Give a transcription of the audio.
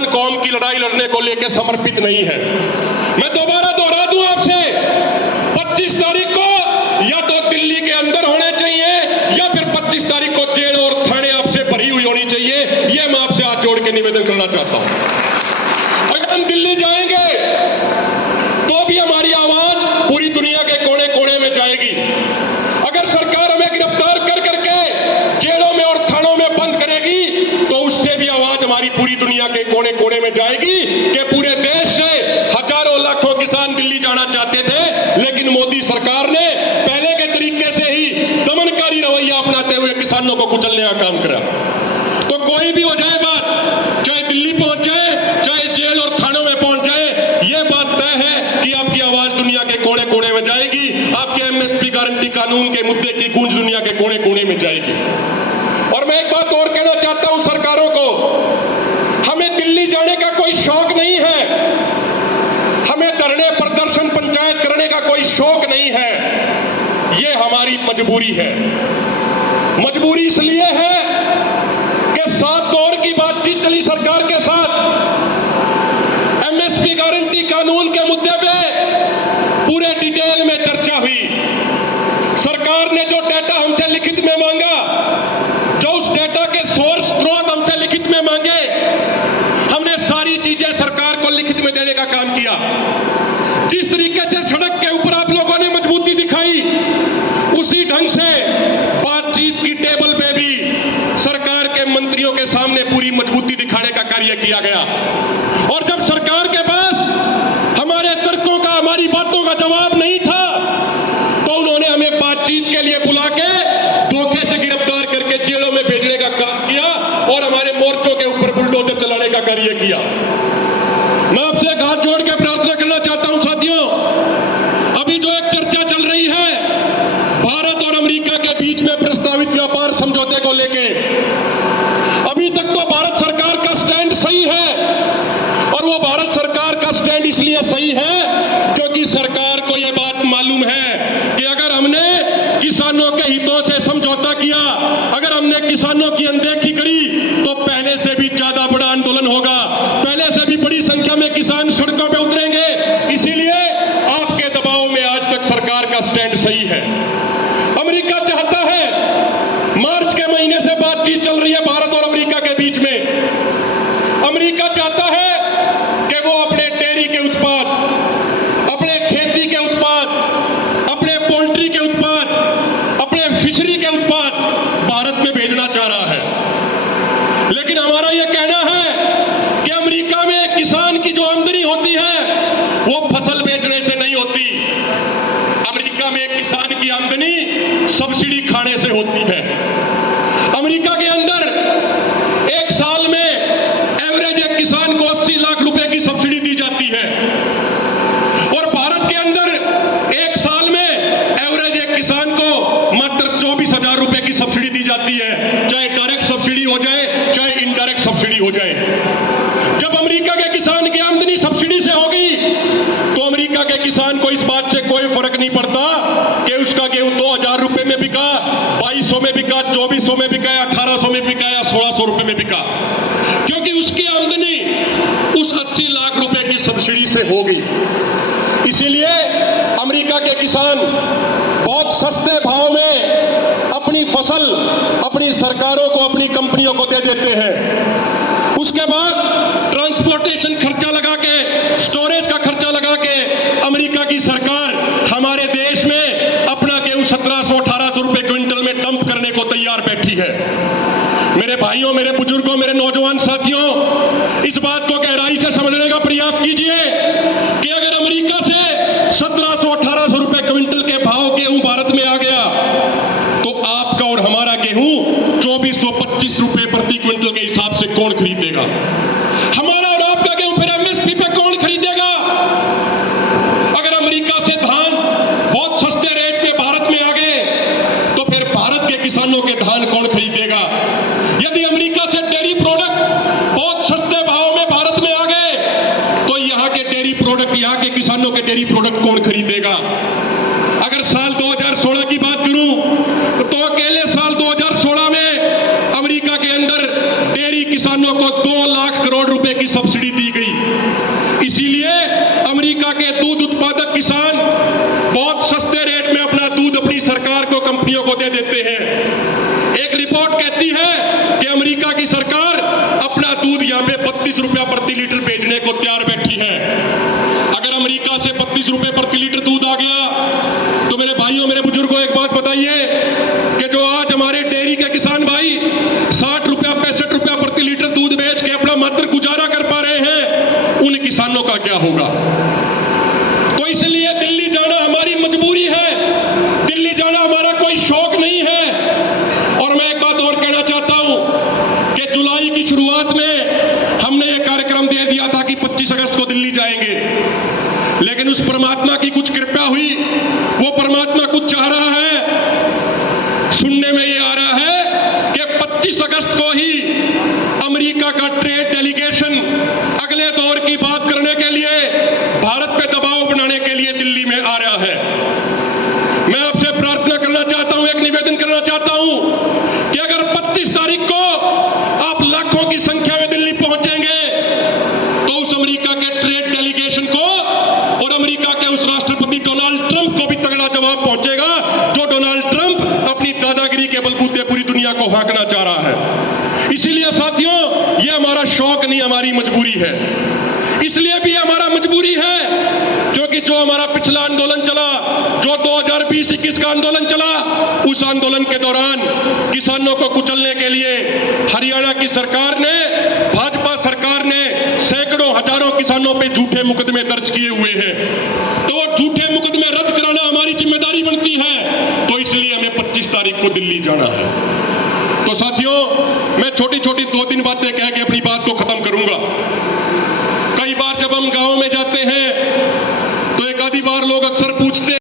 किसान कौम की लड़ाई लड़ने को लेकर समर्पित नहीं है। मैं दोबारा दोहरा दूं आपसे, 25 तारीख को या तो दिल्ली के अंदर होने चाहिए या फिर 25 तारीख को जेल और थाने आपसे भरी हुई होनी चाहिए। यह मैं आपसे हाथ जोड़ के निवेदन करना चाहता हूं। अगर हम दिल्ली जाएंगे तो भी हमारी आवाज पूरी दुनिया के कोने कोने में जाएगी। अगर सरकार हमें गिरफ्तार कर करके जेलों में और थानों में बंद करेगी तो उससे भी आवाज हमारी पूरी दुनिया के कोने कोने में जाएगी कि पूरे देश से हजारों लाखों किसान दिल्ली जाना चाहते थे, लेकिन मोदी सरकार ने पहले के तरीके से ही दमनकारी रवैया अपनाते हुए किसानों को कुचलने का काम करा। तो कोई भी हो जाए बात, चाहे दिल्ली पहुंच जाए, चाहे जेल और थानों में पहुंच जाए, यह बात तय है कि आपकी आवाज दुनिया के कोने कोने में जाएगी। आपके एमएसपी गारंटी कानून के मुद्दे की गूंज दुनिया के कोने कोने में जाएगी। और मैं एक बात और कहना चाहता हूं सरकारों को, हमें दिल्ली जाने का कोई शौक नहीं है, हमें धरने प्रदर्शन पंचायत करने का कोई शौक नहीं है, यह हमारी मजबूरी है। मजबूरी इसलिए है कि 7 दौर की बातचीत चली सरकार के साथ, एमएसपी गारंटी कानून के मुद्दे पे पूरे डिटेल में चर्चा हुई। सरकार ने जो डेटा हमसे लिखित में मांगा, जो उस डेटा के सोर्स स्रोत हमसे लिखित में मांगे, हमने सारी चीजें सरकार को लिखित में देने का काम किया। जिस तरीके से सड़क के ऊपर आप लोगों ने मजबूती दिखाई, उसी ढंग से बातचीत की टेबल पे भी सरकार के मंत्रियों के सामने पूरी मजबूती दिखाने का कार्य किया गया। और जब सरकार के पास हमारे तर्कों का, हमारी बातों का जवाब नहीं था, तो उन्होंने हमें बातचीत के लिए बुला के धोखे से गिरफ्तार करके जेलों में भेजने का काम किया और हमारे मोर्चों के ऊपर बुलडोजर चलाने का कार्य किया। मैं आपसे हाथ जोड़ के प्रार्थना करना चाहता हूं साथियों, अभी जो एक चर्चा चल रही है भारत और अमेरिका के बीच में प्रस्तावित व्यापार समझौते को लेके, अभी तक तो भारत सरकार का स्टैंड सही है। और वो भारत सरकार का स्टैंड इसलिए सही है क्योंकि सरकार को यह बात मालूम है कि अगर हमने किसानों के हितों से समझौता किया, अगर हमने किसानों की अनदेखी करी, तो पहले से भी ज्यादा बड़ा आंदोलन होगा, पहले से भी बड़ी संख्या में किसान सड़कों पे उतरेंगे। इसीलिए आपके दबाव में आज तक सरकार का स्टैंड सही है। अमेरिका चाहता है, मार्च के महीने से बातचीत चल रही है भारत और अमेरिका के बीच में, अमेरिका चाहता है कि वो अपने डेयरी के उत्पाद, अपने खेती के उत्पाद, अपने पोल्ट्री के उत्पाद, अपने फिशरी के उत्पाद भारत में भेजना चाह रहा है। लेकिन हमारा यह कहना है कि अमेरिका में किसान की जो आमदनी होती है वो फसल बेचने से नहीं होती। अमेरिका में किसान की आमदनी सब्सिडी खाने से होती है। अमेरिका के अंदर एक साल में एवरेज एक किसान को 80 लाख रुपए की सब्सिडी दी जाती है और भारत के अंदर एक साल में एवरेज एक किसान को मात्र 24,000 रुपए की सब्सिडी दी जाती है, चाहे डायरेक्ट सब्सिडी हो जाए चाहे इनडायरेक्ट सब्सिडी हो जाए। जब अमेरिका के किसान की आमदनी सब्सिडी से होगी तो अमेरिका के किसान को इस बात से कोई फर्क नहीं पड़ता कि उसका गेहूं 2,000 रुपए में बिका, 2,200 में बिका, 2,400 में बिका, 1,800 में बिका या 1,600 रुपए में बिका, क्योंकि उसकी आमदनी उस 80 लाख रुपए की सब्सिडी से होगी। इसीलिए अमेरिका के किसान बहुत सस्ते भाव में अपनी फसल अपनी सरकारों को, अपनी कंपनियों को दे देते हैं। उसके बाद ट्रांसपोर्टेशन खर्चा लगा के, स्टोरेज का खर्चा लगा के अमेरिका की सरकार हमारे देश में अपना गेहूं 1,700-1,800 रुपए क्विंटल में डंप करने को तैयार बैठी है। मेरे भाइयों, मेरे बुजुर्गों, मेरे नौजवान साथियों, इस बात को गहराई से समझने का प्रयास कीजिए कि अगर अमेरिका से 1,700-1,800 रुपए क्विंटल के भाव गेहूं भारत में आ गया तो आपका और हमारा गेहूं 2,425 रुपए प्रति क्विंटल के हिसाब से कौन खरीदेगा? हमारा और आपका गेहूं फिर एमएसपी पे कौन खरीदेगा? अगर अमेरिका से धान बहुत सस्ते रेट पे भारत में आ गए तो फिर भारत के किसानों के धान कौन खरीदेगा? यदि अमेरिका से डेयरी प्रोडक्ट बहुत सस्ते भाव में भारत में आ गए तो यहाँ के डेयरी प्रोडक्ट, यहाँ के किसानों के डेयरी प्रोडक्ट कौन खरीदेगा? अगर साल 2016 की बात करूं तो अकेले साल 2016 में अमेरिका के अंदर डेयरी किसानों को 2 लाख करोड़ रुपए रुपए की सब्सिडी दी गई। इसीलिए अमेरिका के दूध उत्पादक किसान बहुत सस्ते रेट में अपना दूध अपनी सरकार को, कंपनियों को दे देते हैं। एक रिपोर्ट कहती है कि अमेरिका की सरकार अपना दूध यहां पे 32 रुपया प्रति लीटर बेचने को तैयार बैठी है। अगर अमेरिका से 32 रुपए प्रति लीटर दूध आ गया तो मेरे भाइयों, मेरे बुजुर्गों, एक बात बताइए कि जो आज हमारे डेयरी के किसान भाई 60 रुपया 65 रुपया प्रति लीटर दूध बेच के अपना मात्र गुजारा कर पा रहे हैं, उन किसानों का क्या होगा? तो इसलिए दिल्ली जाना हमारी मजबूरी है, दिल्ली जाना हमारा कोई शौक नहीं है। और मैं एक बात और कहना चाहता हूं कि जुलाई की शुरुआत में हमने ये कार्यक्रम दे दिया था कि 25 अगस्त को दिल्ली जाएंगे, लेकिन उस परमात्मा की कुछ कृपा हुई, वो परमात्मा कुछ चाह रहा है। सुनने में ये आ रहा है कि 25 अगस्त को ही अमेरिका का ट्रेड डेलीगेशन अगले दौर की बात करने के लिए, भारत पे दबाव बनाने के लिए दिल्ली में आ रहा है। मैं आपसे प्रार्थना करना चाहता हूं, एक निवेदन करना चाहता हूं कि अगर 25 तारीख को आप लाखों की संख्या में दिल्ली पहुंचेंगे तो उस अमेरिका के ट्रेड डेलीगेशन को और अमेरिका के उस राष्ट्रपति डोनाल्ड ट्रंप को भी तगड़ा जवाब पहुंचेगा, जो डोनाल्ड ट्रंप अपनी दादागिरी के बलबूते पूरी दुनिया को हाँकना चाह रहा है। इसीलिए साथियों, यह हमारा शौक नहीं, हमारी मजबूरी है। इसलिए भी हमारा मजबूरी है क्योंकि जो हमारा पिछला आंदोलन चला, जो 2020-21 का आंदोलन चला, उस आंदोलन के दौरान किसानों को कुचलने के लिए हरियाणा की सरकार ने, भाजपा सरकार ने सैकड़ों हजारों किसानों पे झूठे मुकदमे दर्ज किए हुए हैं। तो वो झूठे मुकदमे रद्द कराना हमारी जिम्मेदारी बनती है। तो इसलिए हमें 25 तारीख को दिल्ली जाना है। तो साथियों, मैं छोटी छोटी 2-3 बातें कह के अपनी बात को खत्म करूंगा। कई बार जब हम गांव में जाते हैं तो एक आधी बार लोग अक्सर पूछते हैं